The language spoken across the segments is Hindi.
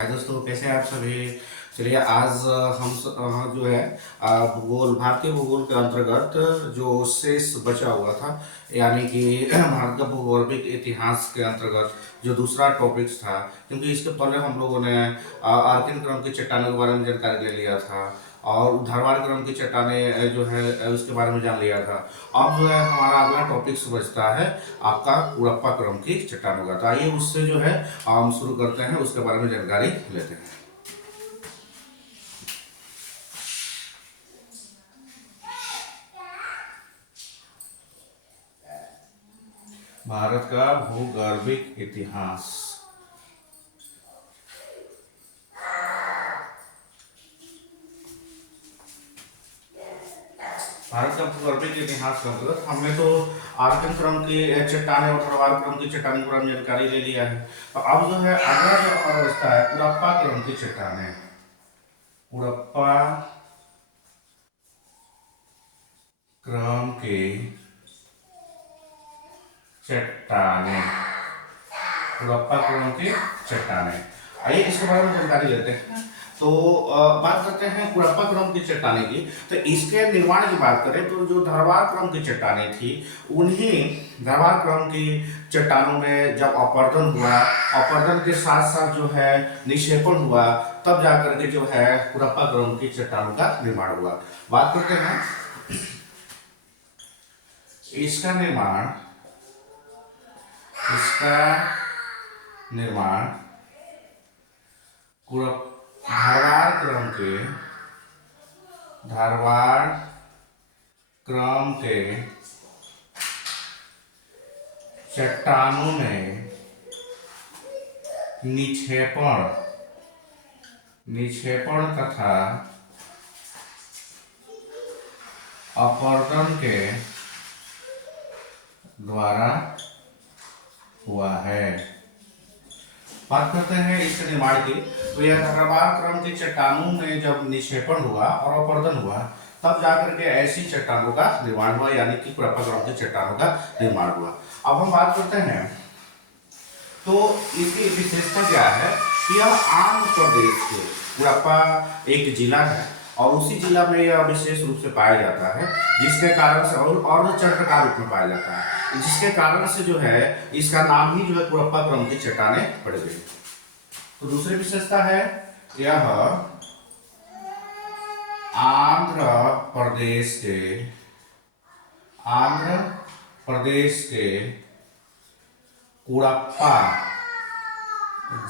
हाय दोस्तों, कैसे हैं आप सभी। चलिए आज जो है भूगोल, भारतीय भूगोल के अंतर्गत जो शेष बचा हुआ था, यानी कि भारत का भूगोलिक इतिहास के अंतर्गत जो दूसरा टॉपिक्स था, क्योंकि इसके पहले हम लोगों ने आर्किन क्रम की चट्टानों के बारे में जानकारी ले लिया था और धारवाड़ क्रम की चट्टानें जो है उसके बारे में जान लिया था। अब जो है हमारा अगला टॉपिक बचता है आपका कुड़प्पा क्रम की चट्टानों का। तो आइए उससे जो है हम शुरू करते हैं, उसके बारे में जानकारी लेते हैं। भारत का भूगर्भिक इतिहास। भारत का भूगर्भिक इतिहास का मतलब हमने तो आर्किन क्रम की चट्टानें और धारवाड़ क्रम की चट्टानों के बारे में जानकारी ले लिया है। तो अब जो है अगला जो हमारा बचता है कुड़प्पा क्रम की चट्टानें। कुड़प्पा क्रम की चट्टानें। कुड़प्पा क्रम की चट्टानें, आइए इसके बारे में जानकारी लेते हैं। तो बात करते हैं कुड़प्पा क्रम की चट्टानें की। तो इसके निर्माण की बात करें तो जो धारवाड़ क्रम की चट्टानें थी, उन्हीं धारवाड़ क्रम की चट्टानों में जब अपरदन हुआ, अपरदन के साथ साथ जो है निक्षेपण हुआ, तब जाकर के जो है कुड़प्पा क्रम की चट्टानों का निर्माण हुआ। बात करते हैं इसका निर्माण। इसका निर्माण धारवाड़ क्रम के चट्टानों में निक्षेपण तथा अपरदन के द्वारा हुआ है। बात करते हैं इसके निर्माण की। तो यह धारवाड़ क्रम की चट्टानों में जब निक्षेपण हुआ और अपरदन हुआ, तब जाकर के ऐसी चट्टानों का निर्माण हुआ, यानी कि कुड़प्पा क्रम की चट्टानों का निर्माण हुआ। अब हम बात करते हैं तो इसकी विशेषता क्या है कि यह आंध्र प्रदेश के कुड़प्पा एक जिला है और उसी जिला में यह विशेष रूप से पाया जाता है, जिसके कारण से और चंद्रकार रूप में पाया जाता है, जिसके कारण से जो है इसका नाम ही जो है कुड़प्पा क्रम की चट्टानें पड़ गई। तो दूसरी विशेषता है यह आंध्र प्रदेश के कुड़प्पा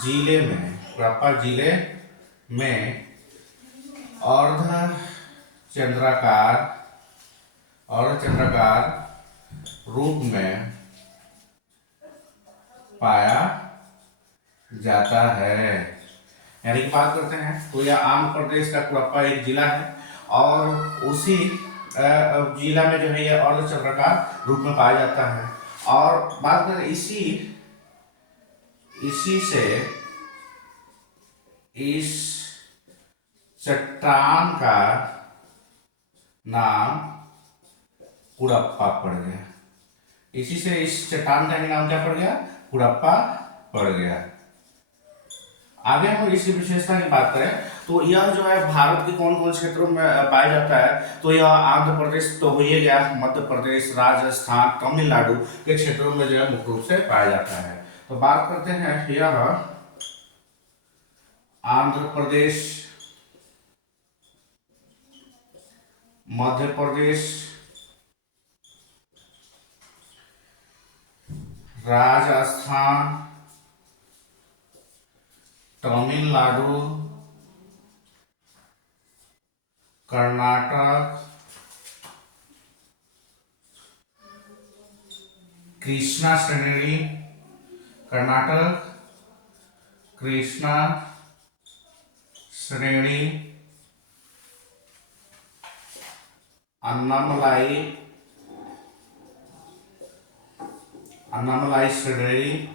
जिले में अर्धचंद्राकार रूप में पाया जाता है। यानी कि बात करते हैं तो यह आंध्र प्रदेश का कुड़प्पा एक जिला है और उसी जिला में जो है यह अर्धचंद्राकार रूप में पाया जाता है। और बात करें इसी से इस चट्टान का नाम कुड़प्पा पड़ गया। इसी से इस चट्टान का नाम क्या पड़ गया? कुड़प्पा पड़ गया। आगे हम इसकी विशेषता की बात करें तो यह जो है भारत के कौन कौन क्षेत्रों में पाया जाता है, तो यह आंध्र प्रदेश तो हो ही गया, मध्य प्रदेश, राजस्थान, तमिलनाडु के क्षेत्रों में जो है मुख्य रूप से पाया जाता है। तो बात करते हैं यह आंध्र प्रदेश, मध्य प्रदेश, राजस्थान, तमिलनाडु, कर्नाटक, कृष्णा श्रेणी, कर्नाटक, कृष्णा श्रेणी, अन्नामलाई श्रेणी।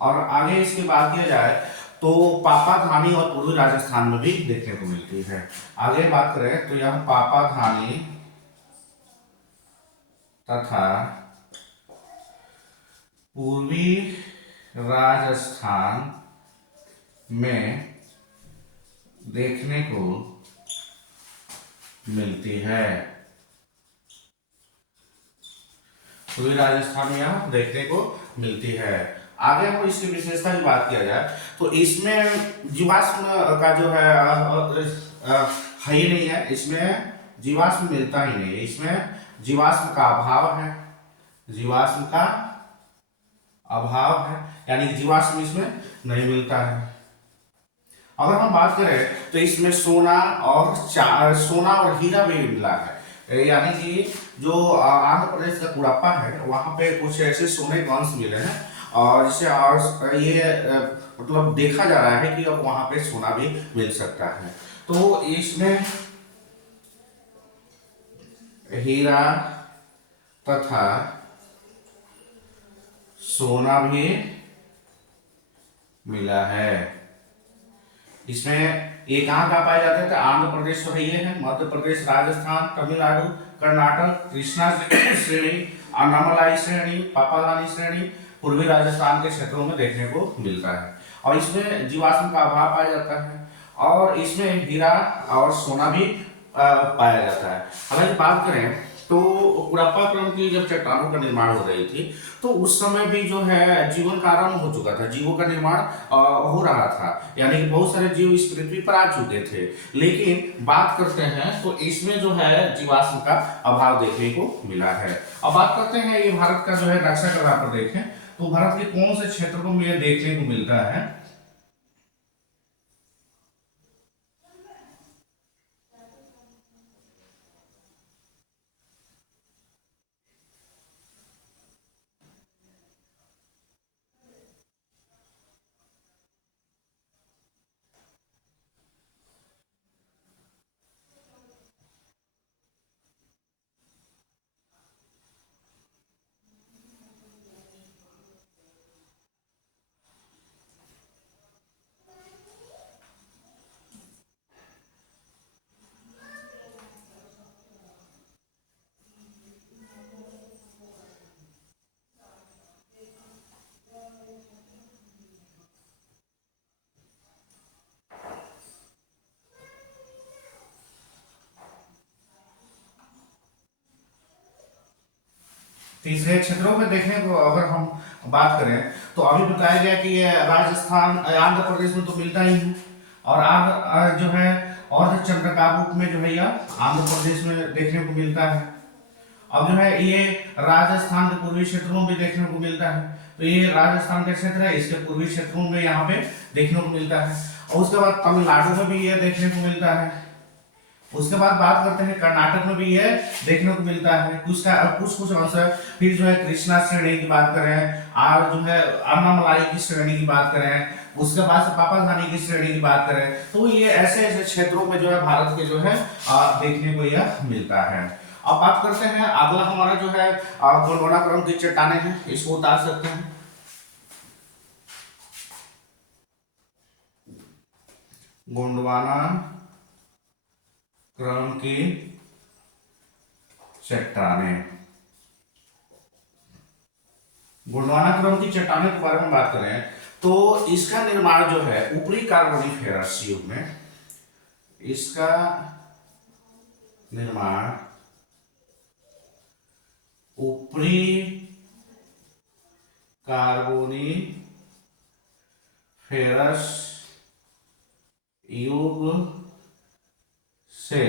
और आगे इसकी बात किया जाए तो पापाधानी और पूर्वी राजस्थान में भी देखने को मिलती है। आगे बात करें तो यह पापाधानी तथा पूर्वी राजस्थान में देखने को मिलती है। पूर्वी राजस्थान में यहाँ देखने को मिलती है। आगे हम इसकी विशेषता की बात किया जाए तो इसमें जीवाश्म का जो है ही नहीं है, इसमें जीवाश्म मिलता ही नहीं है, इसमें जीवाश्म का अभाव है, जीवाश्म का अभाव है, यानी कि जीवाश्म इसमें नहीं मिलता है। अगर हम बात करें तो इसमें सोना और हीरा भी मिला है, यानी कि जो आंध्र प्रदेश का कुड़प्पा है वहां पे कुछ ऐसे सोने के अंश मिले हैं और जिसे और ये मतलब देखा जा रहा है कि अब वहां पे सोना भी मिल सकता है। तो इसमें हीरा तथा सोना भी मिला है। इसमें ये कहाँ कहाँ पाए जाते थे? आंध्र प्रदेश तो ये है, मध्य प्रदेश, राजस्थान, तमिलनाडु, कर्नाटक, कृष्णा श्रेणी, अनामलाई श्रेणी, पापालानी श्रेणी, पूर्वी राजस्थान के क्षेत्रों में देखने को मिलता है। और इसमें जीवाश्म का अभाव पाया जाता है और इसमें हीरा और सोना भी पाया जाता है। हालांकि बात करें तो कुड़प्पा क्रम की जब चट्टानों का निर्माण हो रही थी तो उस समय भी जो है जीवन का आरंभ हो चुका था, जीवों का निर्माण हो रहा था, यानी कि बहुत सारे जीव इस पृथ्वी पर आ चुके थे। लेकिन बात करते हैं तो इसमें जो है जीवाश्म का अभाव देखने को मिला है। अब बात करते हैं ये भारत का जो है नक्शा अगर आप देखें तो भारत के कौन से क्षेत्रों में यह देखने को मिलता है। तीसरे क्षेत्रों में देखने को अगर हम बात करें तो अभी बताया गया कि ये राजस्थान आंध्र प्रदेश में तो मिलता ही है और आंध्र जो है और चंद्रकाकुट में जो है यह आंध्र प्रदेश में देखने को मिलता है। अब जो है ये राजस्थान के पूर्वी क्षेत्रों में देखने को मिलता है, तो ये राजस्थान का क्षेत्र है, इसके पूर्वी क्षेत्रों में यहाँ पे देखने को मिलता है। और उसके बाद तमिलनाडु में भी ये देखने को मिलता है। उसके बाद बात करते हैं कर्नाटक में भी ये देखने को मिलता है कुछ अंश है। फिर जो है कृष्णा श्रेणी की बात करें और जो है अन्नामलाई की श्रेणी की बात करें, उसके बाद से पापाधानी की श्रेणी की बात करें, तो ये ऐसे ऐसे क्षेत्रों में जो है भारत के जो है देखने को यह मिलता है। अब बात करते हैं अगला हमारा जो है गोंडवाना क्रम की चट्टानें हैं, इसको उतार सकते हैं। गोंडवाना क्रम की चट्टानें, गोंडवाना क्रम की चट्टानों के बारे में बात करें तो इसका निर्माण जो है ऊपरी कार्बोनिफेरस युग में, इसका निर्माण ऊपरी कार्बोनिफेरस युग से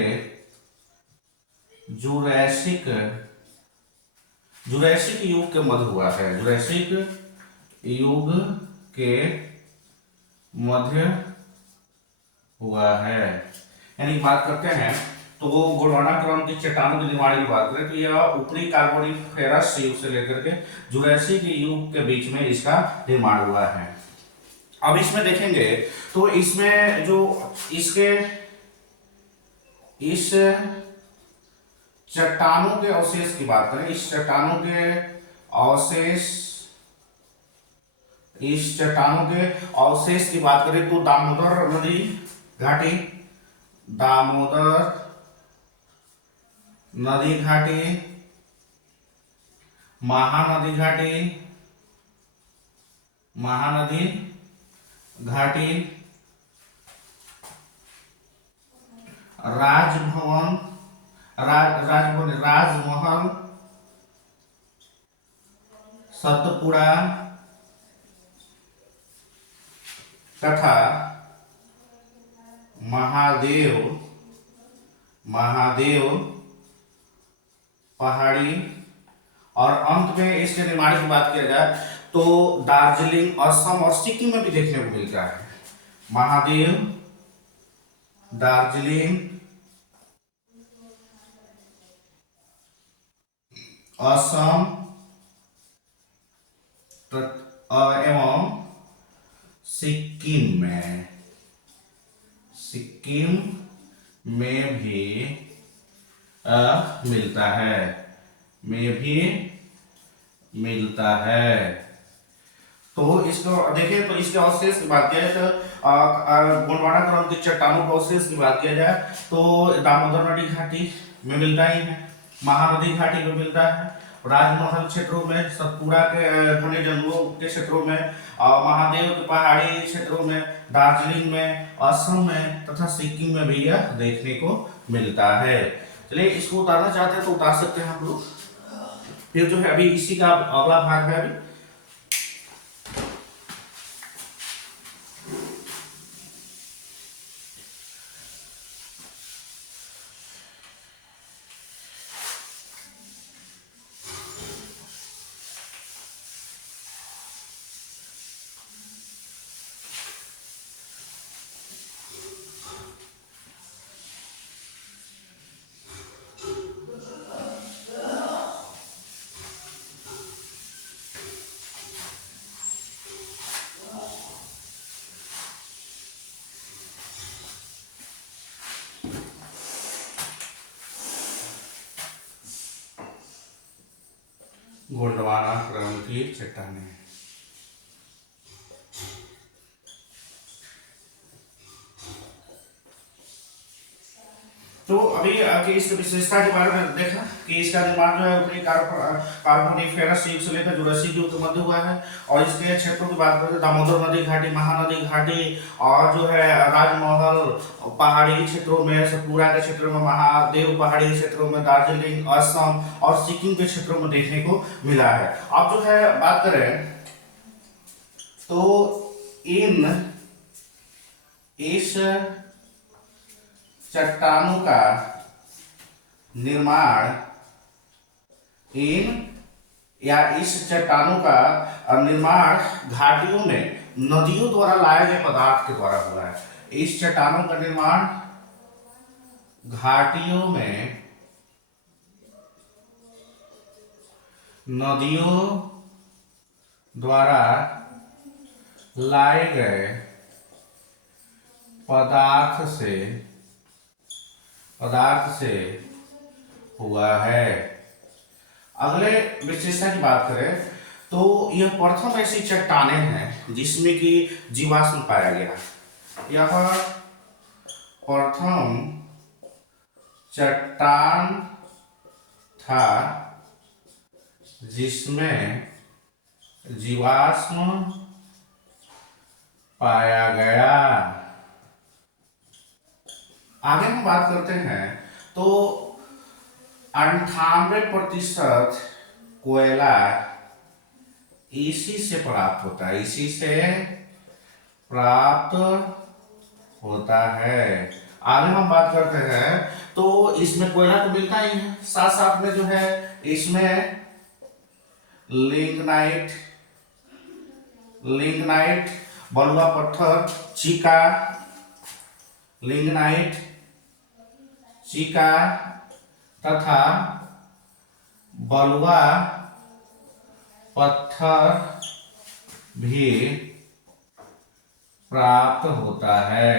जुरैसिक युग के मध्य हुआ है, जुरैसिक युग के मध्य हुआ है। यानी बात करते हैं तो वो गोंडवाना क्रम की चट्टानों के निर्माण की बात करें तो यह ऊपरी कार्बोनिफेरस युग से लेकर के जुरैसिक युग के बीच में इसका निर्माण हुआ है। अब इसमें देखेंगे तो इसमें जो इसके इस चट्टानों के अवशेष की बात करें, इस चट्टानों के अवशेष की बात करें तो दामोदर नदी घाटी, दामोदर नदी घाटी, महानदी घाटी, राजभवन, राजमहल, सतपुड़ा तथा महादेव पहाड़ी। और अंत में इसके निर्माण की बात किया जाए तो दार्जिलिंग, असम और सिक्किम में भी देखने को मिलता है। महादेव, दार्जिलिंग, असम एवं सिक्किम में भी मिलता है। तो इसको देखें तो इसके अवशेष की बात किया जाए तो गोंडवाना क्रम की चट्टानों के अवशेष की बात किया जाए तो दामोदर नदी घाटी में मिलता ही है, महानदी घाटी में मिलता है, राजमहल क्षेत्रों में, सतपुड़ा के घने जंगलों के क्षेत्रों में, महादेव के पहाड़ी क्षेत्रों में, दार्जिलिंग में, असम में तथा सिक्किम में भी यह देखने को मिलता है। चलिए इसको उतारना चाहते हैं तो उतार सकते हैं हम लोग। फिर जो है अभी इसी का अगला भाग है। अभी गोंडवाना क्रम की चट्टानें। तो अभी इस विशेषता के बारे में देखा कि इसका निर्माण जो है उत्तरी कार्बोनिफेरस युग से लेकर जुरासिक युग के मध्य हुआ है। और इसके क्षेत्रों की बात करें तो दामोदर नदी घाटी, महानदी घाटी और जो है राजमहल पहाड़ी क्षेत्रों में, सतपुड़ा के क्षेत्रों में, महादेव पहाड़ी क्षेत्रों में, दार्जिलिंग, असम और सिक्किम के क्षेत्रों में देखने को मिला है। अब जो है बात करें तो इस चट्टानों का निर्माण इस चट्टानों का निर्माण घाटियों में नदियों द्वारा लाए गए पदार्थ के द्वारा हुआ है। इस चट्टानों का निर्माण घाटियों में नदियों द्वारा लाए गए पदार्थ से हुआ है। अगले विशेषता की बात करें तो यह प्रथम ऐसी चट्टानें हैं जिसमें कि जीवाश्म पाया गया। यह प्रथम चट्टान था जिसमें जीवाश्म पाया गया। आगे हम बात करते हैं तो 98% कोयला इसी से प्राप्त होता है। आगे हम बात करते हैं तो इसमें कोयला तो मिलता ही है, साथ साथ में जो है इसमें लिग्नाइट, बलुआ पत्थर, चीका तथा बलुआ पत्थर भी प्राप्त होता है।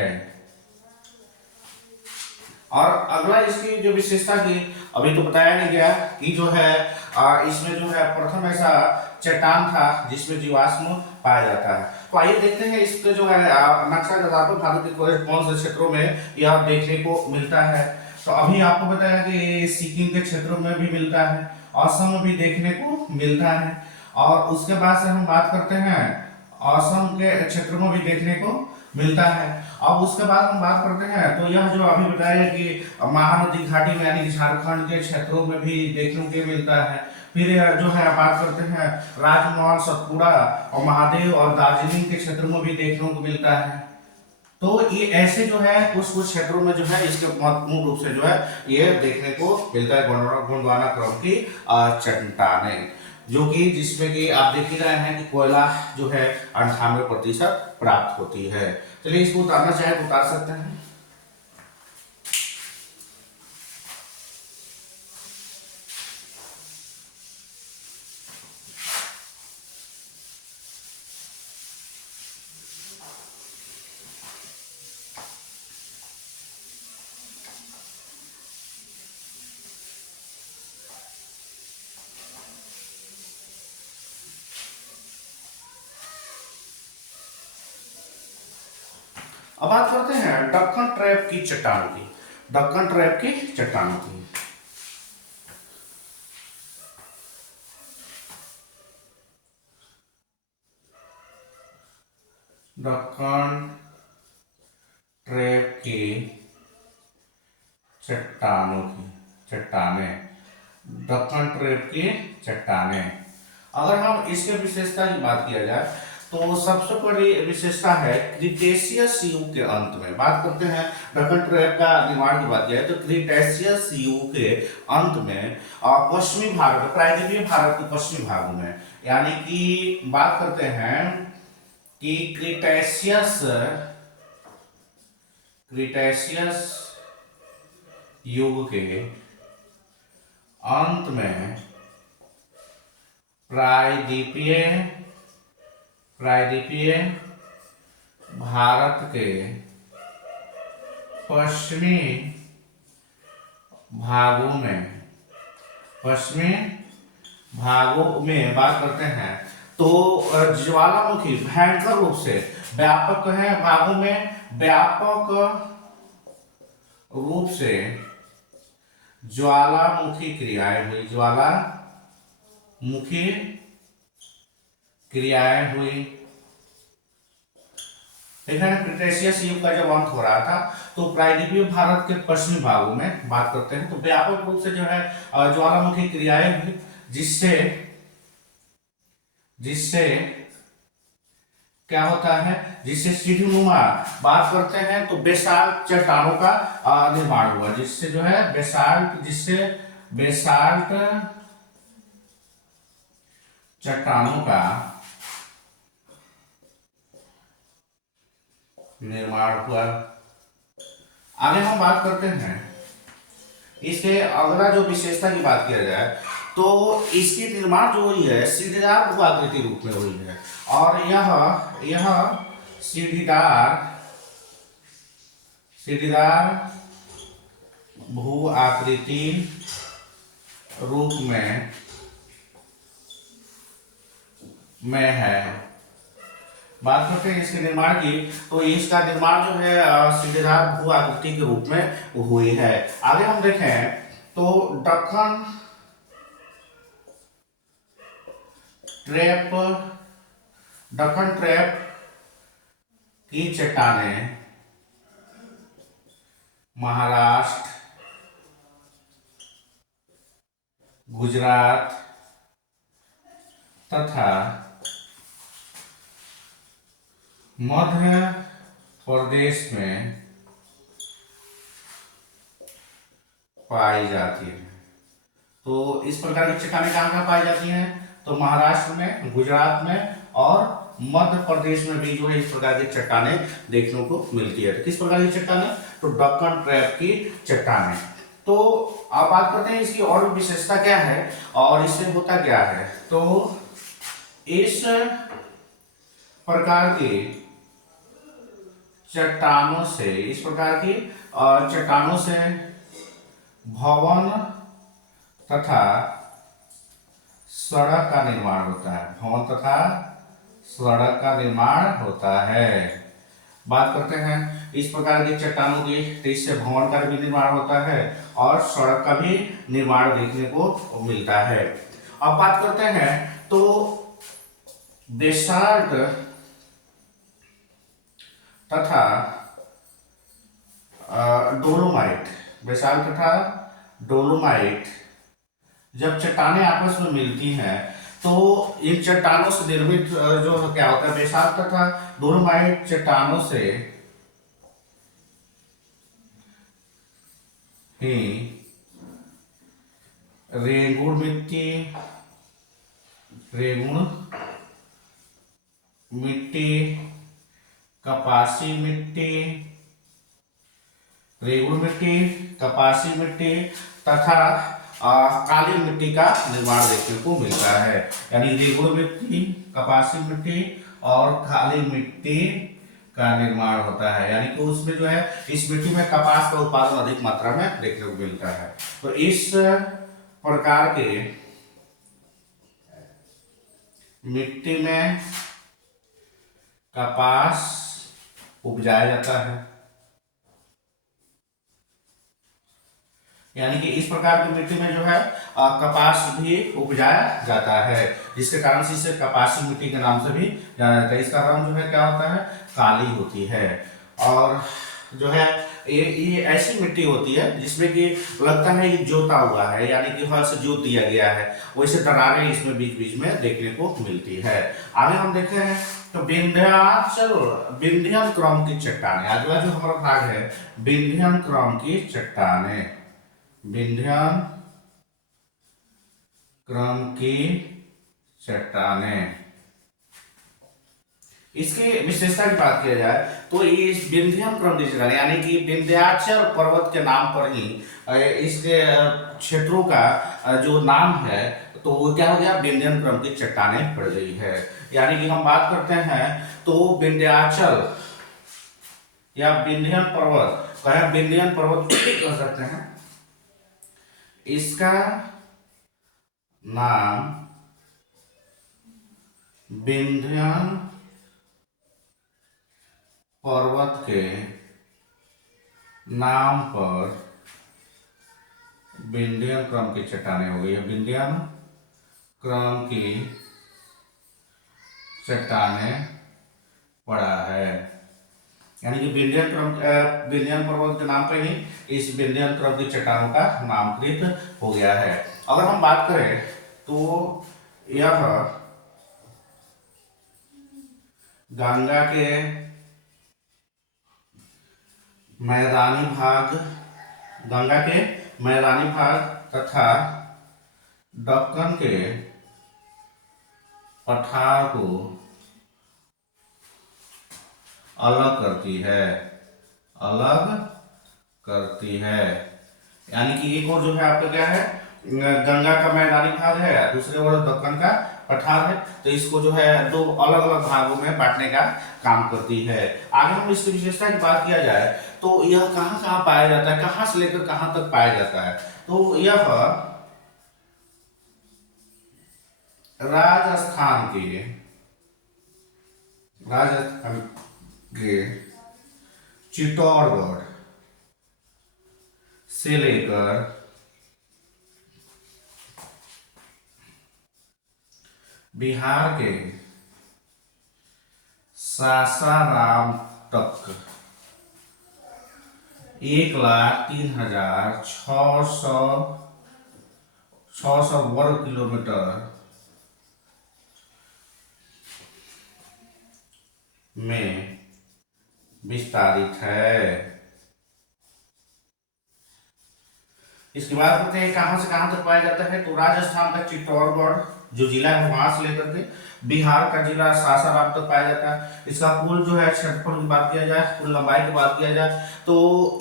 और अगला इसकी जो विशेषता की अभी तो बताया नहीं गया कि जो है इसमें जो है प्रथम ऐसा चट्टान था जिसमें जीवाश्म पाया जाता है। तो आइए देखते हैं इसके जो है नक्शा के आधार पर भारत के कौन से क्षेत्रों में यह देखने को मिलता है। तो अभी आपको बताया कि सिक्किम के क्षेत्रों में भी मिलता है, असम में भी देखने को मिलता है। और उसके बाद से हम बात करते हैं असम के क्षेत्रों में भी देखने को मिलता है। अब उसके बाद हम बात करते हैं, तो यह जो अभी बताया कि महानदी घाटी में यानी कि झारखंड के क्षेत्रों में भी देखने को मिलता है। फिर जो है बात करते हैं राजमहल, सतपुड़ा और महादेव और दार्जिलिंग के क्षेत्रों में भी देखने को मिलता है। तो ये ऐसे जो है कुछ कुछ क्षेत्रों में जो है इसके महत्वपूर्ण रूप से जो है ये देखने को मिलता है गोंडवाना क्रम की चट्टानें, जो कि जिसमें कि आप देख ही रहे हैं कि कोयला जो है 98% प्राप्त होती है। चलिए इसको उतारना चाहे तो उतार सकते हैं। अब बात करते हैं दक्कन ट्रैप की चट्टानों की। दक्कन ट्रैप की चट्टानों की दक्कन ट्रैप की चट्टानें दक्कन ट्रैप की चट्टानें। अगर हम इसके विशेषता की बात किया जाए तो सबसे बड़ी विशेषता है क्रिटेशियस युग के अंत में। बात करते हैं दक्कन ट्रैप का निर्माण की बात किया तो क्रिटेशियस युग के अंत में पश्चिमी भारत, प्रायद्वीपीय भारत के पश्चिमी भागों में, यानी कि बात करते हैं कि क्रिटेशियस युग के अंत में प्रायद्वीपीय भारत के पश्चिमी भागों में बात करते हैं तो ज्वालामुखी भयंकर रूप से व्यापक है, भागों में व्यापक रूप से ज्वालामुखी क्रियाएं हुई। देखा ना, क्रिटेशियस युग का जब अंत हो रहा था तो प्रायद्वीपीय भारत के पश्चिमी भागों में बात करते हैं तो व्यापक रूप से जो है ज्वालामुखी क्रियाएं हुई, जिससे क्या होता है, जिससे सीढ़ीनुमा बात करते हैं तो बेसाल्ट चट्टानों का निर्माण हुआ, जिससे जो है बेसाल्ट चट्टानों का निर्माण हुआ। आगे हम बात करते हैं इसके अगला जो विशेषता की बात किया जाए तो इसकी निर्माण जो हुई है सीढ़ीदार भू आकृति रूप में हुई है, और यह सीढ़ीदार भू आकृति रूप में है। बात करते हैं इसके निर्माण की तो इसका निर्माण जो है सीढ़ीदार भू आकृति के रूप में हुई है। आगे हम देखें तो दक्कन ट्रैप की चट्टानें महाराष्ट्र, गुजरात तथा मध्य प्रदेश में पाई जाती है। तो इस प्रकार की चट्टानें कहाँ पाई जाती हैं तो महाराष्ट्र में, गुजरात में और मध्य प्रदेश में भी जो है इस प्रकार की चट्टानें देखने को मिलती है। तो किस प्रकार की चट्टानें, तो दक्कन ट्रैप की चट्टानें। तो आप बात करते हैं इसकी और विशेषता क्या है और इससे होता क्या है। तो इस प्रकार की चट्टानों से भवन तथा सड़क का निर्माण होता है। बात करते हैं इस प्रकार की चट्टानों की तो इससे भवन का भी निर्माण होता है और सड़क का भी निर्माण देखने को मिलता है। अब बात करते हैं तो बेसाल्ट तथा डोलोमाइट, बेसाल्ट तथा डोलोमाइट जब चट्टानें आपस में मिलती हैं तो इन चट्टानों से निर्मित जो क्या होता है, बेसाल्ट तथा डोलोमाइट चट्टानों से ही रेगुड़ मिट्टी रेगुड़ मिट्टी, कपासी मिट्टी, रेगुड़ मिट्टी, कपासी मिट्टी तथा काली मिट्टी का निर्माण देखने को मिलता है। यानी रेगुड़ मिट्टी, कपासी मिट्टी और काली मिट्टी का निर्माण होता है। यानी कि उसमें जो है इस मिट्टी में कपास का उत्पादन अधिक मात्रा में देखने को मिलता है। तो इस प्रकार के मिट्टी में कपास उपजाया जाता है। यानी कि इस प्रकार की मिट्टी में जो है कपास भी उपजाया जाता है, जिसके कारण से इसे कपासी मिट्टी के नाम से भी जाना जाता है। इसका रंग जो है क्या होता है, काली होती है। और जो है ये ऐसी मिट्टी होती है जिसमें कि लगता है ये जोता हुआ है, यानी कि हल से जोत दिया गया है, वैसे दरारें इसमें बीच बीच में देखने को मिलती है। आगे हम देखते हैं तो विंध्याचल विंध्यन क्रम की चट्टानें, अगला जो हमारा भाग है विंध्यन क्रम की चट्टानें। विंध्यन क्रम की चट्टानें, इसकी विशेषता की बात किया जाए तो इस विंध्यन क्रम की चट्टानें यानी कि विंध्याचल पर्वत के नाम पर ही इसके क्षेत्रों का जो नाम है तो वो क्या हो गया, विंध्यन क्रम की चट्टानें पड़ गई है। यानी कि हम बात करते हैं तो विंध्याचल या विंध्यन पर्वत, कहें विंध्यन पर्वत कह सकते हैं, इसका नाम विंध्यन पर्वत के नाम पर विंध्यन क्रम की चट्टानें हो गई है। विंध्यन क्रम की चट्टानें पड़ा है। यानी कि विंध्यन पर्वत के नाम पर ही इस विंध्यन क्रम की चट्टानों का नामकृत हो गया है। अगर हम बात करें तो यह गंगा के मैदानी भाग, गंगा के मैदानी भाग तथा दक्कन के पठार को अलग करती है, अलग करती है। यानी कि एक और जो है आपका क्या है, गंगा का मैदानी भाग है, दूसरे ओर दक्कन का पठार है, तो इसको जो है दो अलग अलग भागों में बांटने का काम करती है। आगे हम इसकी विशेषता की बात किया जाए तो यह कहाँ कहाँ पाया जाता है, कहाँ से लेकर कहाँ तक पाया जाता है, तो यह राजस्थान के चित्तौड़गढ़ से लेकर बिहार के सासाराम तक 1,03,600 वर्ग किलोमीटर में विस्तारित है। इसके बाद कहते हैं कहां से कहां तक पाया जाता है, तो राजस्थान का चित्तौड़गढ़ जो जिला है वहां से लेकर के बिहार का जिला सासाराम तक पाया जाता है। इसका कुल जो है क्षेत्रफल की बात किया जाए, कुल लंबाई की बात किया जाए तो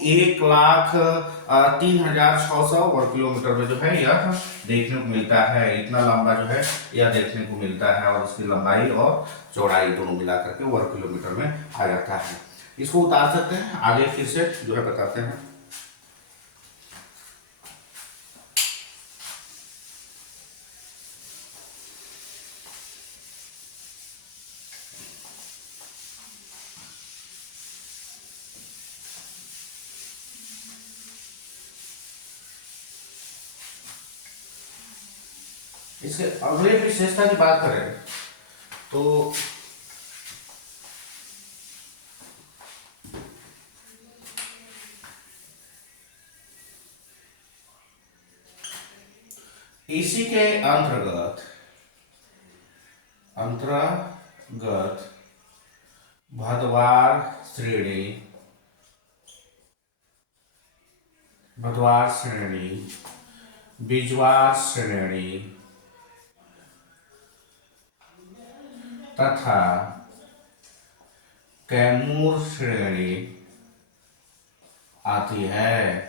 1,03,600 वर्ग किलोमीटर में जो है यह देखने को मिलता है। इतना लंबा जो है यह देखने को मिलता है और इसकी लंबाई और चौड़ाई दोनों मिलाकर के वर्ग किलोमीटर में आ जाता है। इसको उतार सकते हैं, आगे फिर से जो है बताते हैं। इसके अगले विशेषता की बात करें तो इसी के अंतर्गत अंतर्गत भदवार श्रेणी बिजवार श्रेणी तथा कैमूर श्रेणी आती है।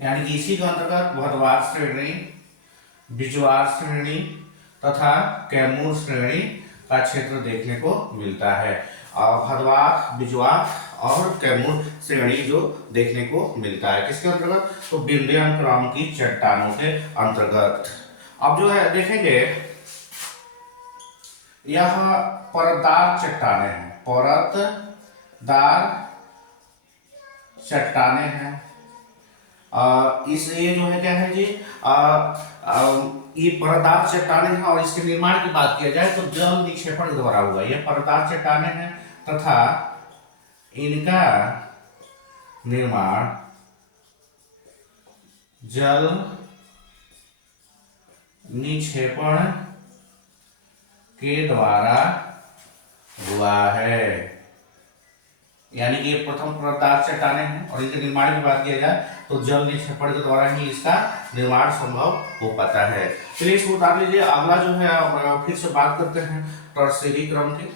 यानी कि इसी के अंतर्गत भदवार श्रेणी, बिजवार श्रेणी तथा कैमूर श्रेणी का क्षेत्र देखने को मिलता है। और भदवार, बिजवार और कैमूर श्रेणी जो देखने को मिलता है किसके अंतर्गत, तो विंध्याचल क्रम की चट्टानों के अंतर्गत। अब जो है देखेंगे, यह परतदार चट्टाने हैं, परतदार चट्टाने हैं। इस ये जो है क्या है जी, ये परतदार चट्टाने हैं और इसके निर्माण की बात किया जाए तो जल निक्षेपण द्वारा हुआ। यह परतदार चट्टाने हैं तथा इनका निर्माण जल निक्षेपण के द्वारा हुआ है। यानी कि ये प्रथम परतदार चट्टाने हैं और इनके निर्माण की बात किया जाए तो जल निक्षेपण के द्वारा ही इसका निर्माण संभव हो पाता है। चलिए इसको उतार लीजिए। अगला जो है फिर से बात करते हैं टर्शियरी क्रम की।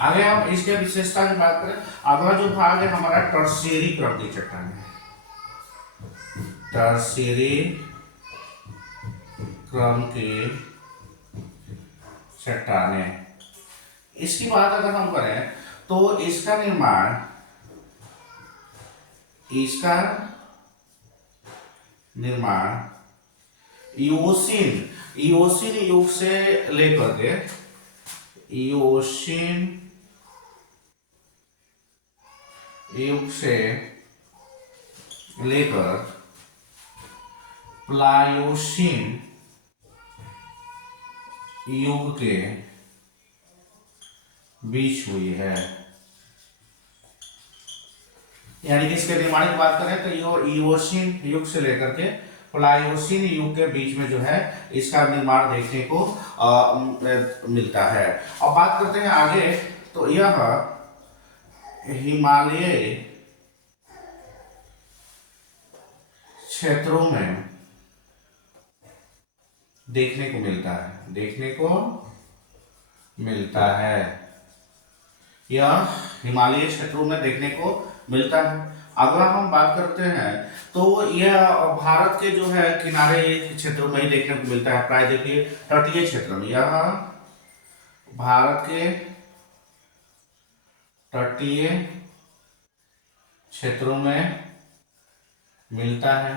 आगे हम इसके विशेषता की बात करें, अगला जो भाग है हमारा टर्शियरी क्रम की चट्टान है। टर्शियरी क्रम की चट्टाने, इसकी बात अगर हम करें तो इसका निर्माण इओसिन युग से लेकर के इओसिन युग से लेकर प्लायोसिन युग के बीच हुई है। यानी कि इसके निर्माण की बात करें तो इओसिन युग से लेकर के प्लायोसिन युग के बीच में जो है इसका निर्माण देखने को मिलता है। अब बात करते हैं आगे, तो यह हिमालय क्षेत्रों में देखने को मिलता है। यह हिमालय क्षेत्रों में देखने को मिलता है। अगला हम बात करते हैं तो यह भारत के जो है किनारे क्षेत्रों में ही देखने को मिलता है। प्राय देखिए तटीय क्षेत्र में, यह भारत के तटीय क्षेत्रों में मिलता है।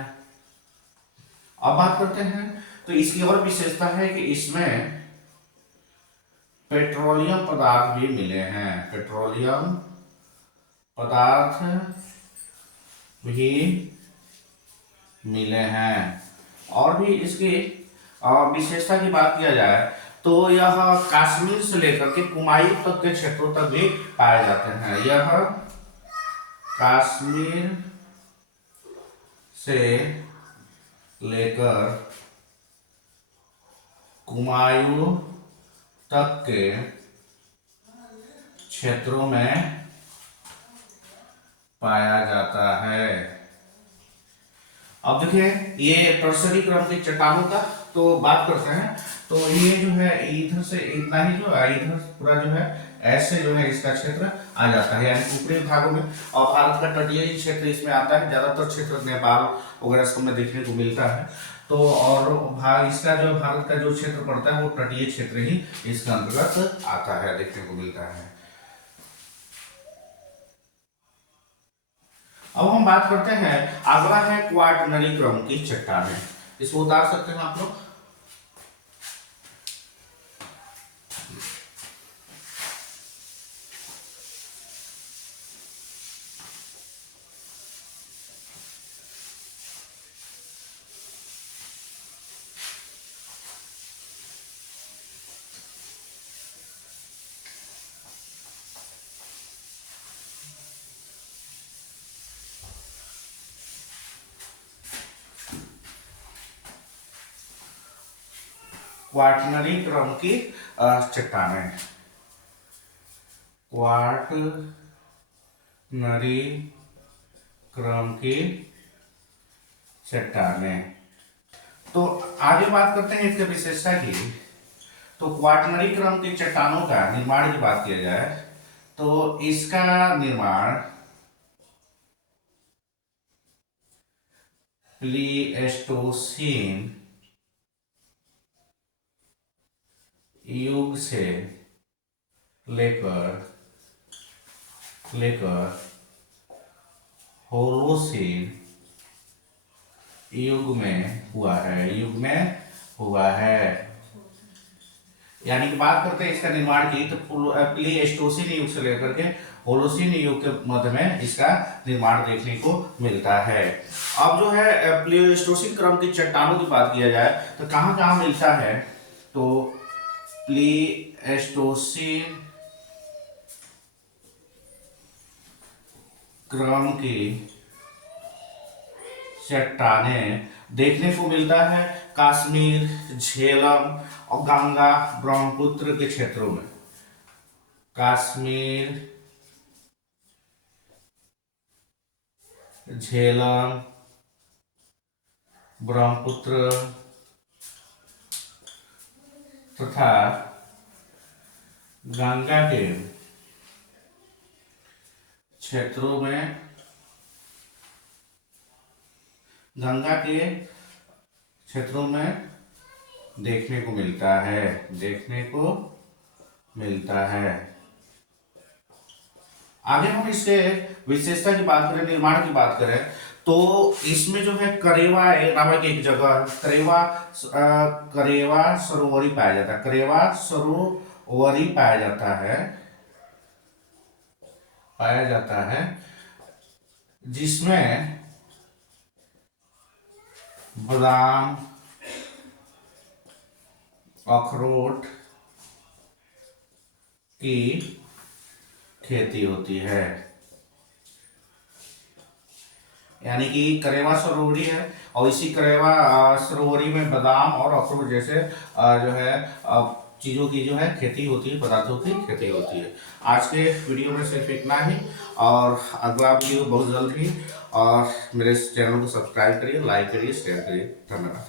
अब बात करते हैं तो इसकी और विशेषता है कि इसमें पेट्रोलियम पदार्थ भी मिले हैं। पेट्रोलियम पदार्थ भी मिले हैं। और भी इसकी विशेषता की बात किया जाए तो यह कश्मीर से लेकर के कुमायूं तक के क्षेत्रों तक भी पाए जाते हैं। यह कश्मीर से लेकर कुमायूं तक के क्षेत्रों में पाया जाता है। अब देखिए ये टर्सरी क्रम की चट्टानों का तो बात करते हैं। तो ये जो है इधर से इतना ही जो है, इधर पूरा जो है ऐसे जो है इसका क्षेत्र आ जाता है, यानी ऊपरी भागों में। और भारत का तटीय क्षेत्र इसमें आता है, ज्यादातर क्षेत्र नेपाल वगैरह सब में देखने को मिलता है। तो और इसका जो भारत का जो क्षेत्र पड़ता है वो तटीय क्षेत्र ही इसके अंतर्गत आता है, देखने को मिलता है। अब हम बात करते हैं, अगला है क्वाटरनरी क्रम की चट्टानें। इसको उतार सकते हैं आप लोग। क्वाटरनरी क्रम की चट्टानें, क्वाटरनरी क्रम की चट्टानें। तो आगे बात करते हैं इसके विशेषता की। तो क्वाटरनरी क्रम की चट्टानों का निर्माण की बात किया जाए तो इसका निर्माण प्लीस्टोसीन युग से लेकर होलोसीन युग में हुआ है, यानी कि बात करते हैं इसका निर्माण की तो प्लीस्टोसीन युग से लेकर के होलोसीन युग के मध्य में इसका निर्माण देखने को मिलता है। अब जो है प्लीस्टोसीन क्रम की चट्टानों की बात किया जाए तो कहाँ कहाँ मिलता है, तो प्लीस्टोसीन क्रम की चट्टानें देखने को मिलता है कश्मीर, झेलम और गंगा ब्रह्मपुत्र के क्षेत्रों में। कश्मीर, झेलम, ब्रह्मपुत्र तथा गंगा के क्षेत्रों में, देखने को मिलता है। आगे हम इसके विशेषता की बात करें, निर्माण की बात करें तो इसमें जो है करेवा नामक एक जगह करेवा सरोवरी पाया जाता है जिसमें बादाम, अखरोट की खेती होती है। यानी कि करेवा सरोवरी है और इसी करेवा सरोवरी में बादाम और अखरोट जैसे जो है चीज़ों की जो है खेती होती है, पदार्थों की खेती होती है। आज के वीडियो में सिर्फ इतना ही, और अगला वीडियो बहुत जल्द ही। और मेरे चैनल को सब्सक्राइब करिए, लाइक करिए, शेयर करिए। धन्यवाद।